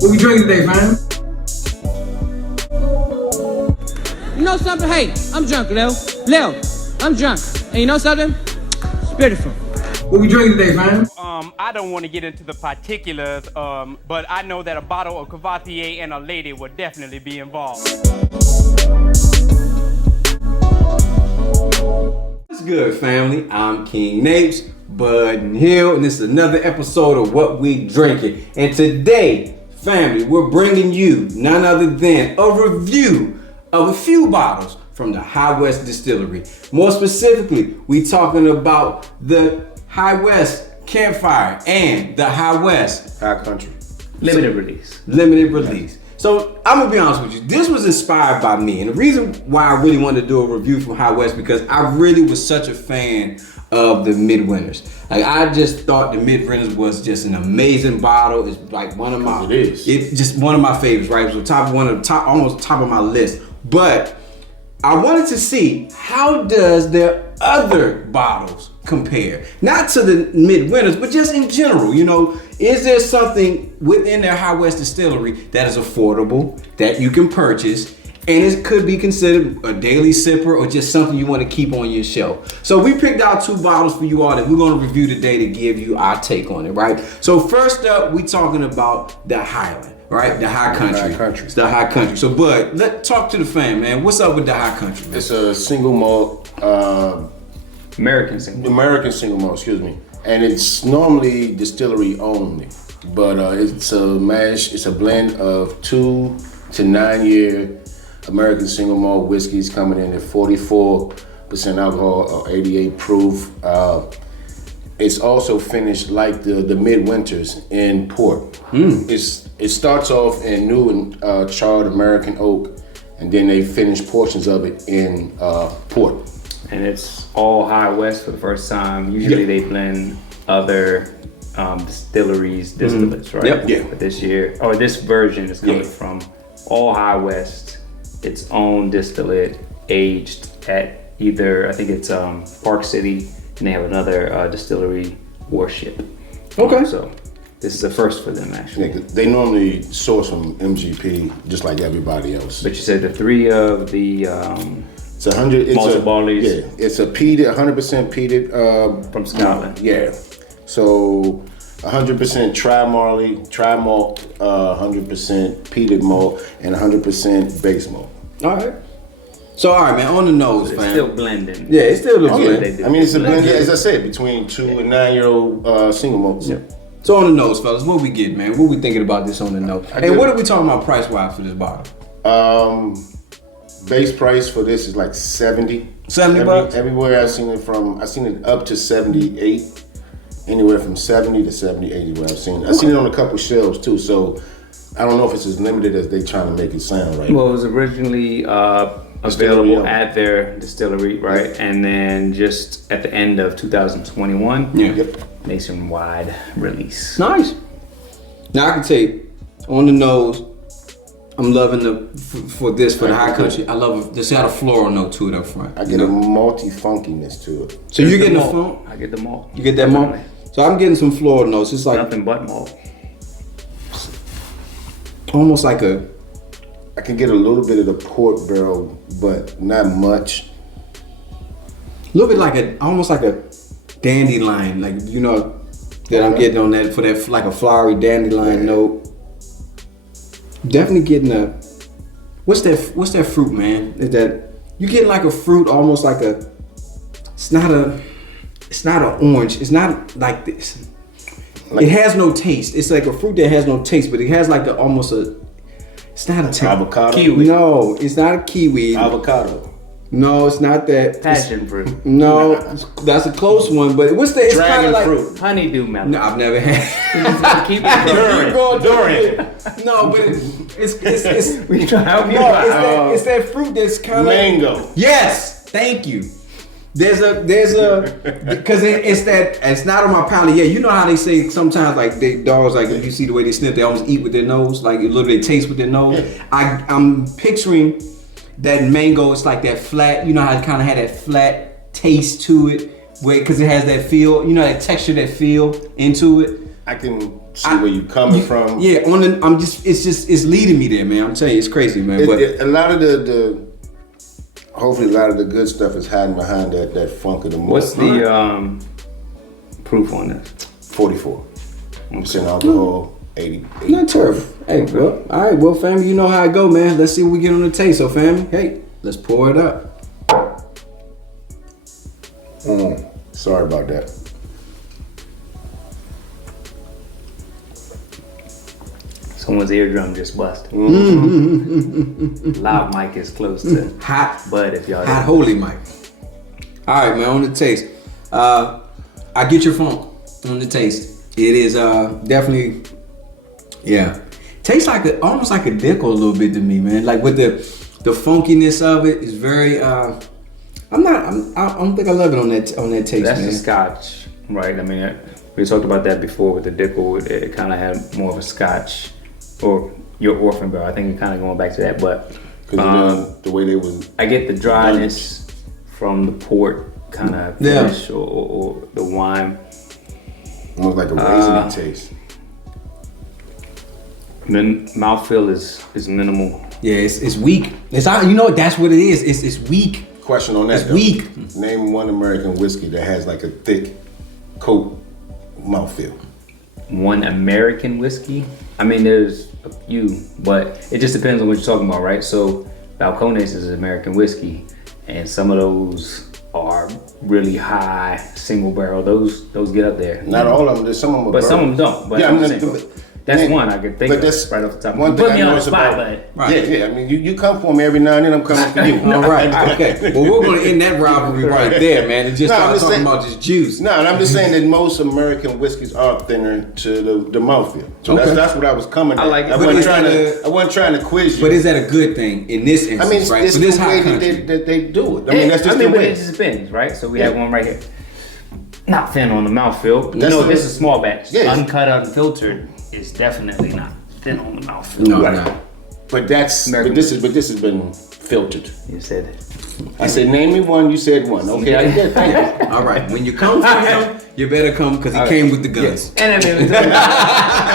What we drinking today, fam? You know something? Hey, I'm drunk, Lil, I'm drunk. And you know something? It's beautiful. What we drinking today, fam? I don't want to get into the particulars, but I know that a bottle of Cavatier and a lady would definitely be involved. What's good, family? I'm King Napes, Bud and Hill, and this is another episode of What We Drinking. And today, family, we're bringing you none other than a review of a few bottles from the High West Distillery. More specifically, we talking about the High West Campfire and the High West High Country. Limited release. So I'm gonna be honest with you, this was inspired by me, and the reason why I really wanted to do a review from High West because I really was such a fan of the Midwinters. Like I just thought the Midwinters was just an amazing bottle. It's like one of my it's just one of my favorites, right? It was almost top of my list. But I wanted to see how does their other bottles compare, not to the Midwinters, but just in general. You know, is there something within their High West Distillery that is affordable, that you can purchase, and it could be considered a daily sipper or just something you want to keep on your shelf? So we picked out two bottles for you all that we're going to review today to give you our take on it, right? So first up, we talking about the Highland, right? The High Country. It's the High Country. So Bud, let's talk to the fam, man. What's up with the High Country, man? It's a single malt, American single malt, excuse me. And it's normally distillery only, but it's a mash. It's a blend of 2 to 9 year American single malt whiskeys coming in at 44% alcohol or 88 proof. It's also finished like the Midwinters in port. It starts off in new and charred American oak, and then they finish portions of it in port. And it's all High West for the first time. Usually they blend other distilleries, distillates, right? Yep. Yeah. But this version is coming from all High West, its own distillate, aged at either, I think it's Park City, and they have another distillery, Warship. Okay. So this is a first for them, actually. Yeah, they normally source from MGP just like everybody else. But you said the three of the it's 100. malted barleys. Yeah, it's a peated, 100% peated from Scotland. Yeah, so 100% tri malt, 100% peated malt, and 100% base malt. All right. So all right, man. On the nose, It's fam. still blending. Yeah, it's still the Yeah. blend. I mean, it's a blend, as I said, between 2 and 9 year old single malts. Yeah. So on the nose, fellas, what we get, man? What we thinking about this on the nose? And what are we talking about price-wise for this bottle? Base price for this is like 70. 70 bucks? Everywhere I've seen it up to 78. Anywhere from 70 to 78 is where I've seen it. I've seen it on a couple shelves too, so I don't know if it's as limited as they trying to make it sound, right? Well, it was originally available at their distillery, right? Yeah. And then just at the end of 2021, nationwide release. Nice. Now I can tell you, on the nose, I'm loving for the High Country. I love it. Just had a floral note to it up front. I get a malty funkiness to it. So you're getting the funk? I get the malt. You get that malt? So I'm getting some floral notes. It's like nothing but malt. Almost like a. I can get a little bit of the port barrel, but not much. A little bit almost like a dandelion, like you know that I'm getting on that for that like a flowery dandelion note. Definitely getting a. What's that fruit, man? Is that you get like a fruit, almost like a. It's not an orange. It's not like this. It has no taste. It's like a fruit that has no taste, but it has like almost a. It's not a avocado. Kiwi. No, it's not a kiwi. Avocado. No, it's not that. Passion fruit. No, that's a close one. But what's that? It's kind of like fruit. Honeydew melon. No, I've never had. Keep it during. No, but it's we try to help you. It's that fruit that's kind of mango. Yes, thank you. There's a because it's not on my palate. Yeah, you know how they say sometimes like dogs, like if you see the way they sniff, they almost eat with their nose, like it literally taste with their nose. I'm picturing that mango. It's like that flat. You know how it kind of had that flat taste to it, because it has that feel. You know that texture, that feel into it. I can see where you coming from. Yeah, it's leading me there, man. I'm telling you, it's crazy, man. But A lot of the hopefully a lot of the good stuff is hiding behind that funk of the malt. What's the proof on this? 44% alcohol, 80. not terrible. Hey, well, all right, well, family, you know how it go, man. Let's see what we get on the taste. So, family, hey, let's pour it up. Sorry about that. Someone's eardrum just busted. Loud mic is close to Hot, but if y'all hot holy mic. All right, man, on the taste. I get your funk on the taste. It is definitely, yeah. Tastes like almost like a Dickel a little bit to me, man. Like with the funkiness of it is very. I don't think I love it on that taste, that's man. the Scotch, right? I mean, we talked about that before with the Dickel. It kind of had more of a Scotch, or your Orphan Barrel. I think you're kind of going back to that, but The way they was. I get the dryness from the port kind of finish, or the wine. Almost like a raisin taste. Mouthfeel is minimal. Yeah, it's weak. It's you know that's what it is. It's weak. Question on that. It's weak. Name one American whiskey that has like a thick coat mouthfeel. One American whiskey? I mean, there's a few, but it just depends on what you're talking about, right? So Balcones is an American whiskey, and some of those are really high single barrel. Those get up there. Not all of them. There's some of them. But some of them don't. But Yeah, I'm I'm saying, just- that's man, one I could think but of that's right off the top. one thing Put I me on the noticed spot, about- but Yeah. I mean, you come for me every now and then. I'm coming for you. All right, okay. Well, we're gonna end that rivalry right there, man, and just No, I'm start just talking saying- about this juice. No, and I'm just saying that most American whiskeys are thinner to the mouthfeel. So Okay. that's what I was coming at. I like it. I But wasn't is trying that to. I wasn't trying to quiz you. But is that a good thing in this instance, I mean, it's, right? it's For this the high way country. that they do it. I mean, that's just the but way. it just depends, right? So we have one right here. Not thin on the mouthfeel. That's No, the- this is small batch. Yes. Uncut, unfiltered is definitely not thin on the mouthfeel. No, Right. no. But this has been filtered. You said it. I said, name me one. You said one. Okay, I did. Thank you. All right, when you come for him, you better come because he came with the guns. And I mean,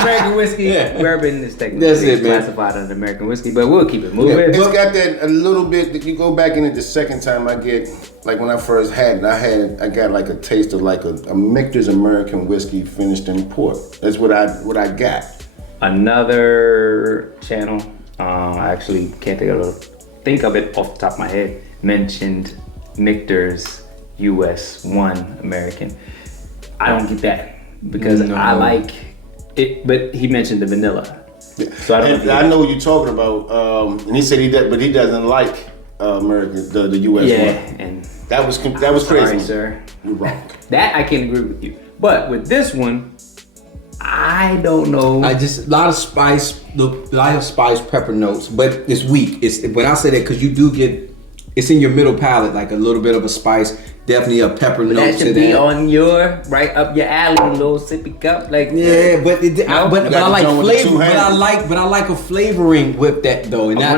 American whiskey, bourbon is technically That's it, man. classified under American whiskey, but we'll keep it moving. It's got that a little bit. That you go back in it the second time, I get like when I first had it. I got like a taste of like a Michter's American whiskey finished in port. That's what I got. Another channel, I actually can't think of it off the top of my head, mentioned Michter's US 1 American. I don't get that because I like it, but he mentioned the vanilla. So I know what you're talking about. And he said he does, but he doesn't like American the US Yeah, one. and That was crazy. sorry, sir. You're wrong. That I can agree with you. But with this one, I don't know. I just a lot of spice, pepper notes, but it's weak. It's when I say that because you do get, it's in your middle palate, like a little bit of a spice, definitely a pepper note that to should be that. on your right up your alley, little sippy cup, like Yeah, but No? but got I the like joint with the flavor. two But I like a flavoring with that though, and I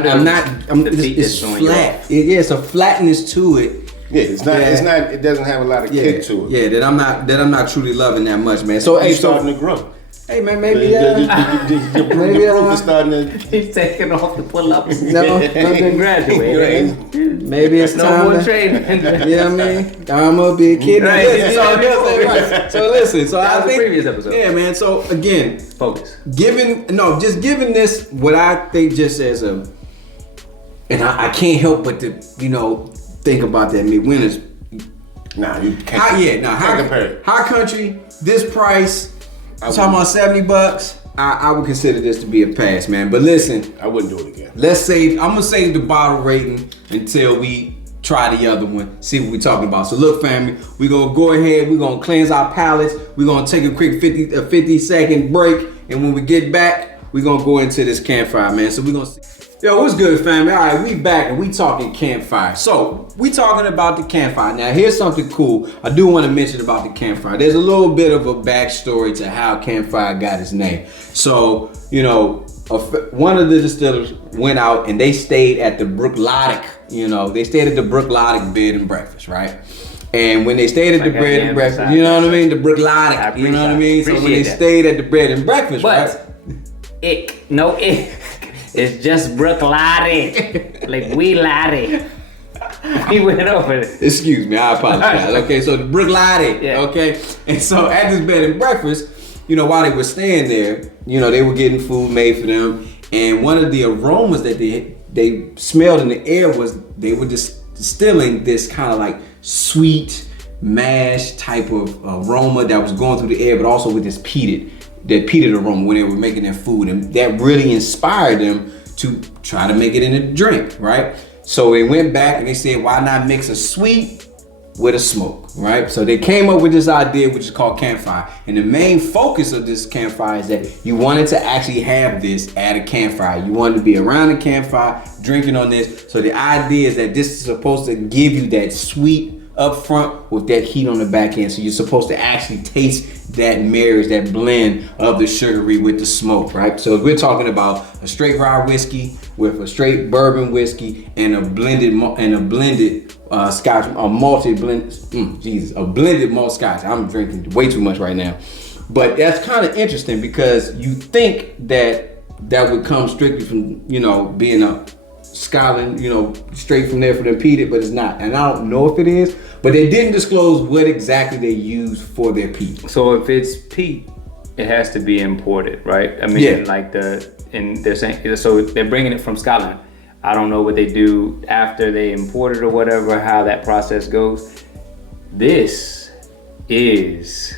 wonder if the feet it's is showing you flat. off. It's a flatness to it. Yeah, it's not. Yeah. It's not. It doesn't have a lot of kick to it. Yeah, that I'm not truly loving that much, man. So hey, It's starting to grow. hey man, The maybe proof is starting to. he's taking off the pull-ups. No, Nothing graduated. maybe it's No time more to, training. yeah, man. I'm gonna be a kid. Right. So listen. So That I was the think previous episode. Yeah, man. So again, Focus. giving this what I think just as a, and I can't help but to think about that midwinters. Nah, you can't. Can't compare it. High country, this price. I'm talking about $70. I would consider this to be a pass, man. But listen, I wouldn't do it again. I'm gonna save the bottle rating until we try the other one, see what we're talking about. So look, family, we're gonna go ahead, we're gonna cleanse our palates, we're gonna take a quick 50-second break, and when we get back, we're gonna go into this campfire, man. So we're gonna see. Yo, what's good, family? All right, we back and we talking campfire. So we talking about the campfire. Now here's something cool I do want to mention about the campfire. There's a little bit of a backstory to how campfire got its name. So one of the distillers went out and they stayed at the Brooklotic. They stayed at the Brooklotic bed and breakfast, right? And when they stayed at the Like, bread I and breakfast, emphasize you know what I that. mean? The brickladic, you know what I mean? So when they appreciate that. stayed at the bread and breakfast, right? But no ick. It's just Brook Lottie. Like we Lottie. He went over it. Excuse me, I apologize. Okay, so the brickladic, Yeah. okay? And so at this bed and breakfast, you know, while they were staying there, you know, they were getting food made for them. And one of the aromas that they smelled in the air was they were distilling this kind of like sweet mash type of aroma that was going through the air, but also with this peated aroma when they were making their food. And that really inspired them to try to make it in a drink, right? So they went back and they said, why not mix a sweet with a smoke, right? So they came up with this idea, which is called Campfire. And the main focus of this campfire is that you wanted to actually have this at a campfire. You wanted to be around a campfire, drinking on this. So the idea is that this is supposed to give you that sweet up front with that heat on the back end. So you're supposed to actually taste that marriage, that blend of the sugary with the smoke, right? So we're talking about a straight rye whiskey with a straight bourbon whiskey and a blended scotch, a malted blend. A blended malt scotch. I'm drinking way too much right now, but that's kind of interesting because you think that would come strictly from, you know, being a Scotland, you know, straight from there for them peated, but it's not. And I don't know if it is, but they didn't disclose what exactly they use for their peat. So if it's peat, it has to be imported, right? I mean, Yeah. and they're saying, so they're bringing it from Scotland. I don't know what they do after they import it or whatever, how that process goes. This is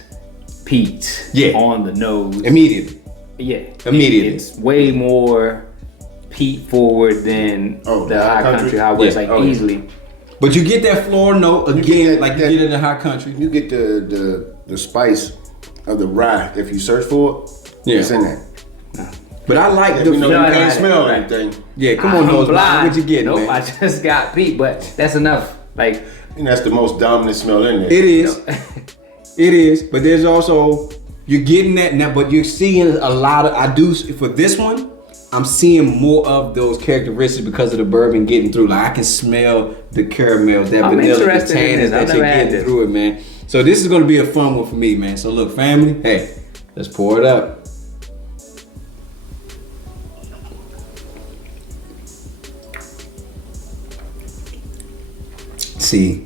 peat on the nose. Immediately. Yeah. Immediately. It's way more peat forward than the high country, high west, easily. But you get that floral note again, you get in the high country. You get the spice of the rye. If you search for it, it's in there. But I like you can't smell anything. Yeah, come on, Nose. What you getting, nope, man? I just got peat, but that's enough. Like, and that's the most dominant smell in there. It is. It is. But there's also, you're getting that now, but you're seeing a lot of, for this one, I'm seeing more of those characteristics because of the bourbon getting through. Like I can smell the caramel, that vanilla, the tannins that you're getting through it, man. So this is gonna be a fun one for me, man. So look, family, hey, let's pour it up. See,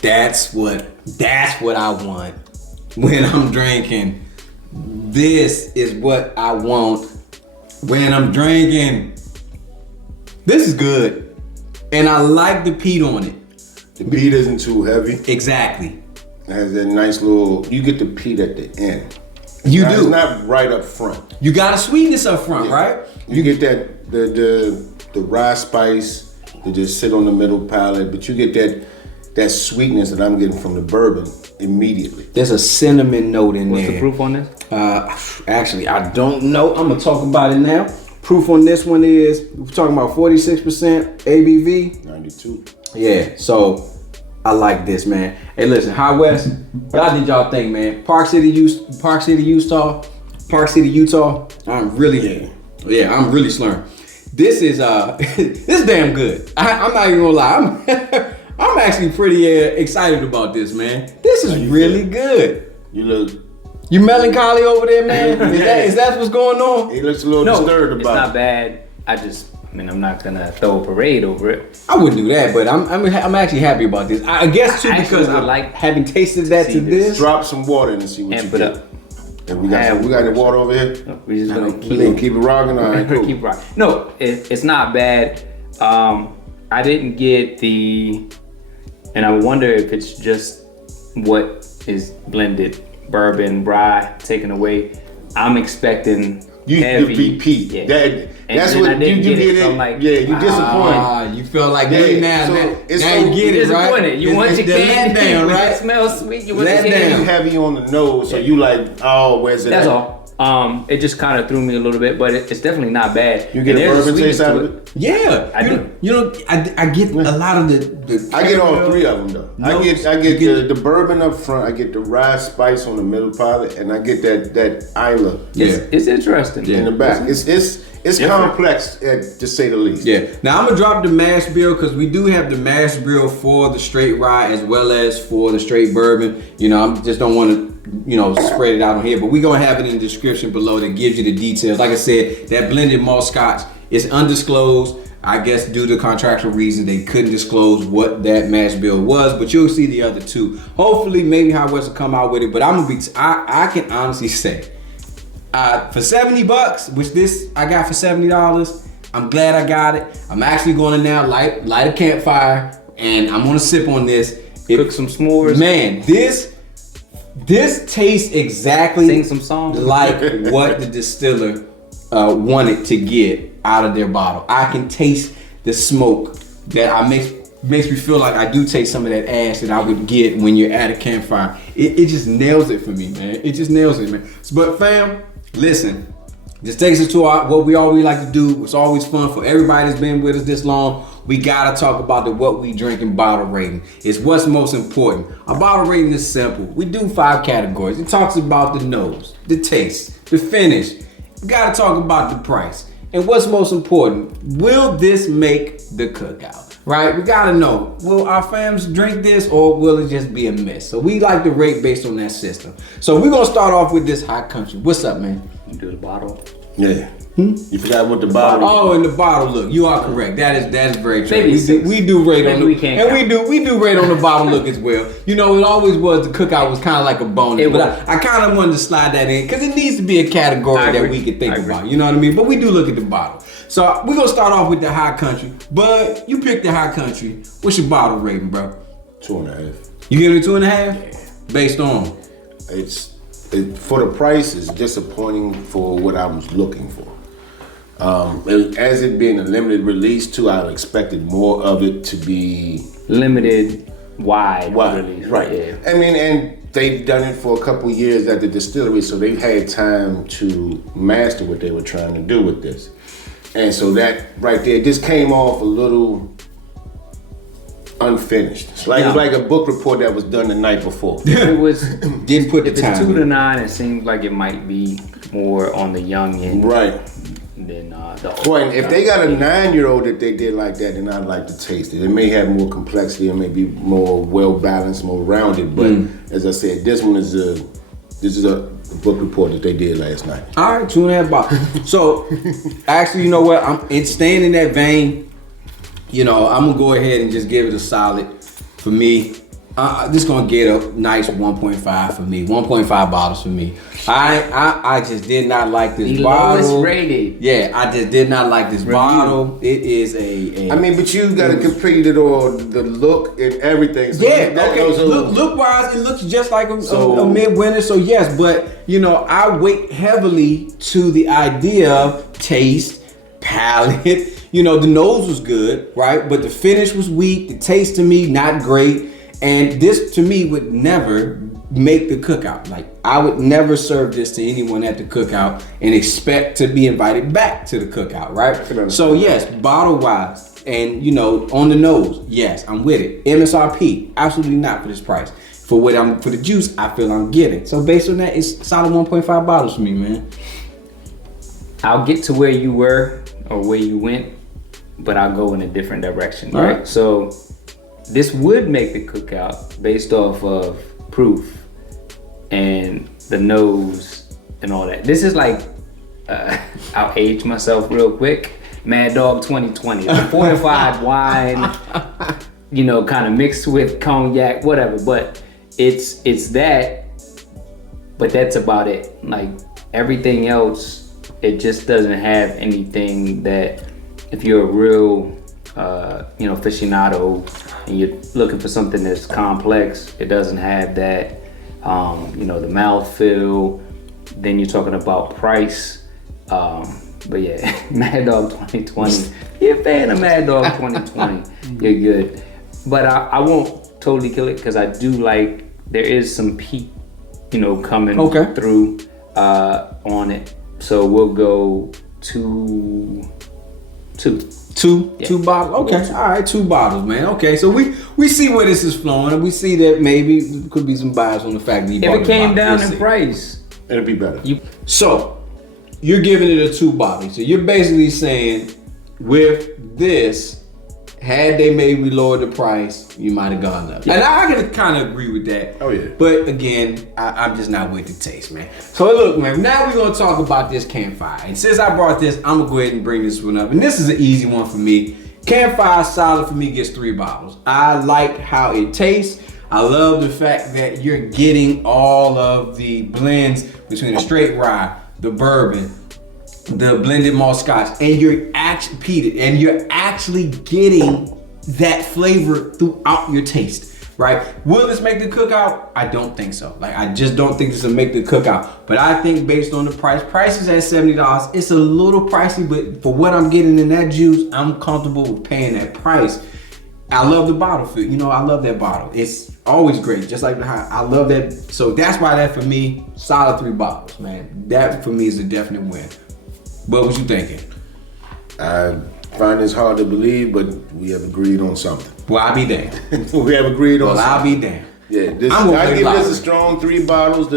that's what I want when I'm drinking. This is what I want when I'm drinking. This is good. And I like the peat on it. The peat isn't too heavy. Exactly. It has that nice little, you get the peat at the end. You do. do. It's not right up front. You got a sweetness up front, right? You get that, the rye spice that just sit on the middle palate, but you get that sweetness that I'm getting from the bourbon immediately. There's a cinnamon note in there. What's the proof on this? Actually, I don't know. I'm gonna talk about it now. Proof on this one is, we're talking about 46% ABV. 92. Yeah, so I like this, man. Hey, listen, High West, y'all did y'all thing, man. Park City, Utah. I'm really slurring. This is this is damn good. I'm not even gonna lie. I'm actually pretty excited about this, man. This is really good. You melancholy over there, man? Is that what's going on? He looks a little disturbed about it. It's not bad. I'm not gonna throw a parade over it. I wouldn't do that, but I'm actually happy about this. I guess too because I like having tasted that to this. Drop some water in and see what you get. And we got the water over here. No, we just gonna keep it rocking. All right, cool. Keep rocking. No, it's not bad. I didn't get and I wonder if it's just what is blended bourbon, rye taken away. I'm expecting heavy. You be peat. Yeah. That's what you get it. So like, you disappointed. You feel like now you get it, right? You want your candy, down, right? It smells sweet. You want let down heavy on the nose, so you like, oh, where's it? That's all. It just kind of threw me a little bit, but it's definitely not bad. You get And a there's bourbon sweetness taste out to of it. it? Yeah, I do. I get a lot of the I get all three of them though. I get You get- the bourbon up front. I get the rye spice on the middle palate, and I get that Isla It's interesting. in the back. It's complex, to say the least. Yeah. Now I'm gonna drop the mash bill because we do have the mash bill for the straight rye as well as for the straight bourbon. You know, I just don't want to, spread it out on here, but we're gonna have it in the description below that gives you the details. Like I said, that blended malt scotch is undisclosed. I guess due to contractual reasons, they couldn't disclose what that mash bill was, but you'll see the other two. Hopefully, maybe High West will come out with it. But I can honestly say, for $70, which this I got for $70, I'm glad I got it. I'm actually going to now light a campfire, and I'm gonna sip on this. Cook some s'mores. Man, this tastes exactly Sing some songs. like what the distiller wanted to get out of their bottle. I can taste the smoke that makes me feel like I do taste some of that ash that I would get when you're at a campfire. It just nails it for me, man. It just nails it, man. But fam, listen, this takes us to what we always like to do. It's always fun for everybody that's been with us this long. We gotta talk about the what we drink and bottle rating. It's what's most important. Our bottle rating is simple. We do 5 categories. It talks about the nose, the taste, the finish. We gotta talk about the price. And what's most important, will this make the cookout? Right? We gotta know, will our fams drink this or will it just be a mess? So we like to rate based on that system. So we're gonna start off with this High Country. What's up, man? You do the bottle. Yeah. You forgot what the bottle. Oh, and the bottle look. You are correct. That's very true. Maybe We do rate Maybe on the we can't and count. we do rate on the bottle look as well. It always was the cookout was kind of like a bonus, It but was. I kind of wanted to slide that in because it needs to be a category I that agree. we could think I agree. about. You know what I mean? But we do look at the bottle. So we're gonna start off with the High Country. But you picked the High Country. What's your bottle rating, bro? 2.5. You give it a 2.5? Based on? For the price, it's disappointing for what I was looking for. As it being a limited release too, I expected more of it to be Limited, wide release. right? Yeah. I mean, and they've done it for a couple years at the distillery, so they've had time to master what they were trying to do with this. And so that right there just came off a little unfinished. It's like a book report that was done the night before. It was. Didn't put the If it's time 2 to in. 9, it seems like it might be more on the young end Right. than the old. Well, and if they got a 9-year-old that they did like that, then I'd like to taste it. It may have more complexity, it may be more well balanced, more rounded. But as I said, this is a book report that they did last night. All right, 2.5 bottles. So, actually, you know what? It's staying in that vein. I'm gonna go ahead and just give it a solid. For me, this gonna get a nice 1.5 for me. 1.5 bottles for me. I just did not like this The bottle. lowest rated. Yeah, I just did not like this bottle. It is a I mean, but you got to complete it all, the look and everything. So yeah, that okay. goes over. Look wise, it looks just like a midwinter. So yes, but I weight heavily to the idea of taste, palate. The nose was good, right? But the finish was weak. The taste to me not great, and this to me would never make the cookout. Like I would never serve this to anyone at the cookout and expect to be invited back to the cookout, right? So yes, bottle wise. And on the nose, yes, I'm with it. MSRP, absolutely not for this price. For the juice, I feel I'm getting. So based on that, it's solid 1.5 bottles for me, man. I'll get to where you were or where you went, but I'll go in a different direction, All right? right. So this would make the cookout based off of proof and the nose and all that. This is like, I'll age myself real quick. Mad Dog 2020, like fortified wine, kind of mixed with cognac, whatever. But it's that, but that's about it. Like everything else, it just doesn't have anything that, if you're a real, aficionado and you're looking for something that's complex, it doesn't have that, the mouthfeel. Then you're talking about price. But yeah, Mad Dog 2020. You're a fan of Mad Dog 2020. You're good. But I won't totally kill it because I do like, there is some peak, coming Okay. through. on it. So we'll go two. Two bottles. Okay, all right, 2 bottles, man. Okay, so we see where this is flowing, and we see that maybe there could be some bias on the fact that you If bought it came the bottle. down in price, It'll be better. So you're giving it a 2 bottle. So you're basically saying with this, had they maybe lowered the price, you might have gone up. And I can kind of agree with that. Oh, yeah. But again, I'm just not with the taste, man. So look, man, now we're gonna talk about this Campfire. And since I brought this, I'm gonna go ahead and bring this one up. And this is an easy one for me. Campfire solid for me gets 3 bottles. I like how it tastes. I love the fact that you're getting all of the blends between the straight rye, the bourbon, the blended malt scotch, and you're actually getting that flavor throughout your taste, right? Will this make the cookout? I don't think so. Like, I just don't think this will make the cookout. But I think based on the price is at $70. It's a little pricey, but for what I'm getting in that juice, I'm comfortable with paying that price. I love the bottle feel. You know, I love that bottle. It's always great, just like the high. I love that. So that's why that for me, solid 3 bottles, man. That for me is a definite win. But what you thinking? I find this hard to believe, but we have agreed on something. Well, I'll be damned. We have agreed on Well, I'll something. be damned. Yeah, I give this a strong 3 bottles.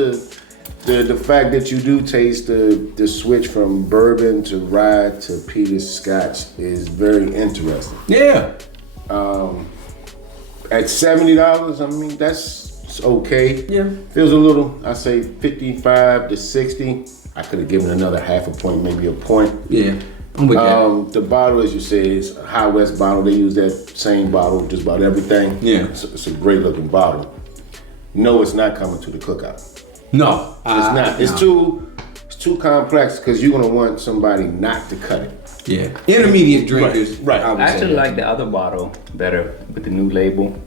The fact that you do taste the switch from bourbon to rye to peated scotch is very interesting. Yeah. At $70, I mean, that's okay. Yeah. Feels a little, I say 55 to 60. I could have given another half a point, maybe a point. Yeah. I'm with that. The bottle, as you said, is a High West bottle. They use that same bottle just about everything. Yeah. It's a great looking bottle. No, it's not coming to the cookout. No. It's not. It's too complex because you're gonna want somebody not to cut it. Yeah. Intermediate drinkers. Right. I would I say actually that. like the other bottle better with the new label.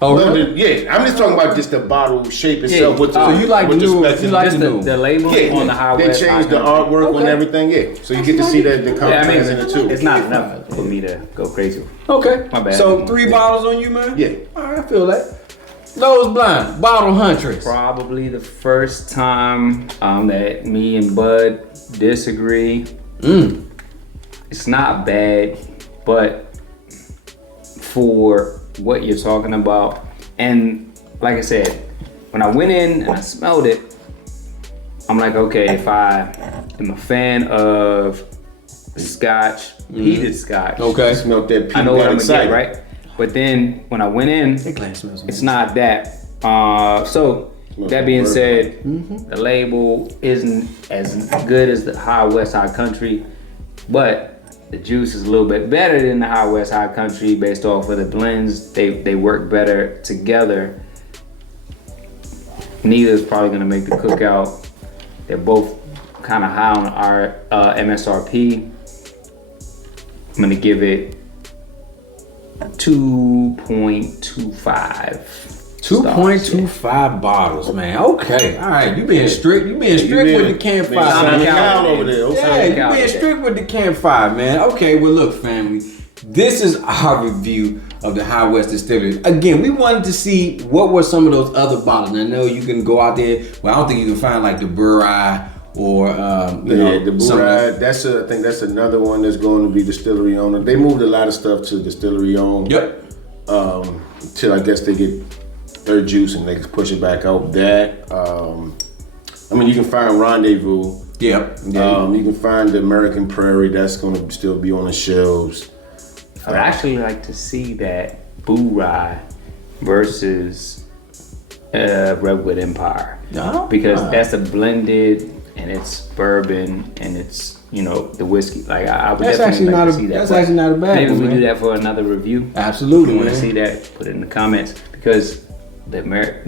Oh, Well, really? yeah, I'm just talking about just the bottle shape itself. Yeah. With the, So you like with the new? specs You and- like Just the new? the label Yeah, on the High they West. changed the High Country. artwork and Okay. everything. Yeah, so you get to see the Yeah, I contrast in it too. mean, it's not enough for me to go crazy. Okay. My bad. So 3 bottles on you, man? Yeah. All right, I feel that. Nose blind, bottle huntress. Probably the first time that me and Bud disagree. It's not bad, but for what you're talking about, and like I said, when I went in and I smelled it, I'm like, okay, if I am a fan of scotch, peated scotch, Okay. Smelled that I know what I'm gonna excited. get, right? But then when I went in, glass smells it's not that. So that being said, the label isn't as good as the High West High Country, but the juice is a little bit better than the High West High Country based off of the blends. They work better together. Neither is probably gonna make the cookout. They're both kind of high on our MSRP. I'm gonna give it 2.25. 2.25 bottles, man. Okay, all right. You being strict. You being strict with the Campfire. Simon man. Cowell over there. Yeah, Okay. you being strict with the Campfire, man. Okay, well, look, family. This is our review of the High West Distillery. Again, we wanted to see what were some of those other bottles. And I know you can go out there. Well, I don't think you can find like the Burrai or you know, The some of Burrai, I think that's another one that's going to be distillery owned. They moved a lot of stuff to distillery owned. Yep. Till I guess they get their juice and they can push it back out. That I mean, you can find Rendezvous. Yep. You can find the American Prairie. That's going to still be on the shelves. I would actually like to see that Boo Rye versus Redwood Empire. Because that's a blended and it's bourbon and it's, you know, the whiskey. Like I would That's definitely actually like not to a- see that. that's But actually not a bad maybe one, we man. do that for another review. Absolutely, If you want to man. see that, put it in the comments because the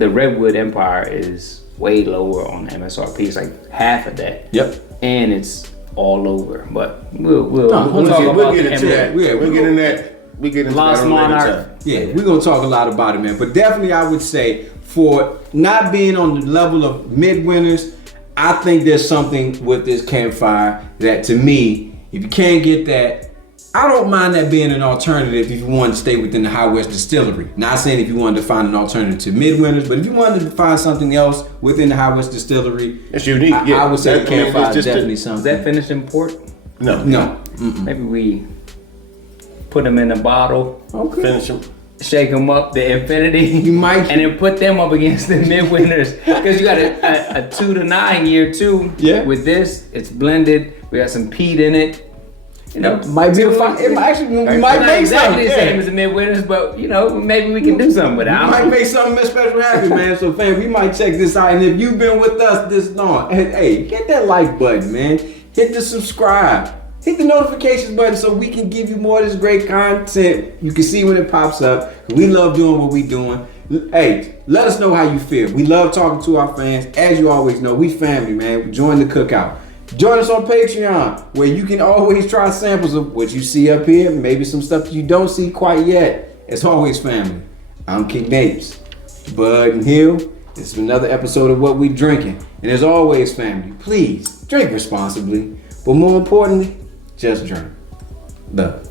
Redwood Empire is way lower on the MSRP. It's like half of that. Yep. And it's all over. But we'll talk We'll about get the into that. MSRP. Yeah, We'll get in that. We get into Lost that on a later Monarch. time. Yeah, we're gonna talk a lot about it, man. But definitely, I would say for not being on the level of midwinters, I think there's something with this Campfire that, to me, if you can't get that, I don't mind that being an alternative if you want to stay within the High West Distillery. Not saying if you wanted to find an alternative to Midwinters, but if you wanted to find something else within the High West Distillery, It's unique. I would say Campfire is definitely Is something. that finished in port? No. Maybe we put them in a bottle, Okay. Finish them. shake them up to infinity, You might- and then put them up against the midwinters. Because you got a 2 to 9 year too. Yeah. With this, it's blended. We got some peat in it. You know, Might be a fine. It might actually we might not make exactly something. the same as the midwinters, but you know, maybe we can do something with it. We I might don't know. make something Miss Special happen, man. So, fam, we might check this out. And if you've been with us this long, hey, hit that like button, man. Hit the subscribe. Hit the notifications button so we can give you more of this great content. You can see when it pops up. We love doing what we doing. Hey, let us know how you feel. We love talking to our fans. As you always know, we family, man. Join the cookout. Join us on Patreon, where you can always try samples of what you see up here, maybe some stuff that you don't see quite yet. It's always family. I'm King Napes, Bud and Hill. This is another episode of What We Drinking. And as always, family, please drink responsibly, but more importantly, just drink. Love.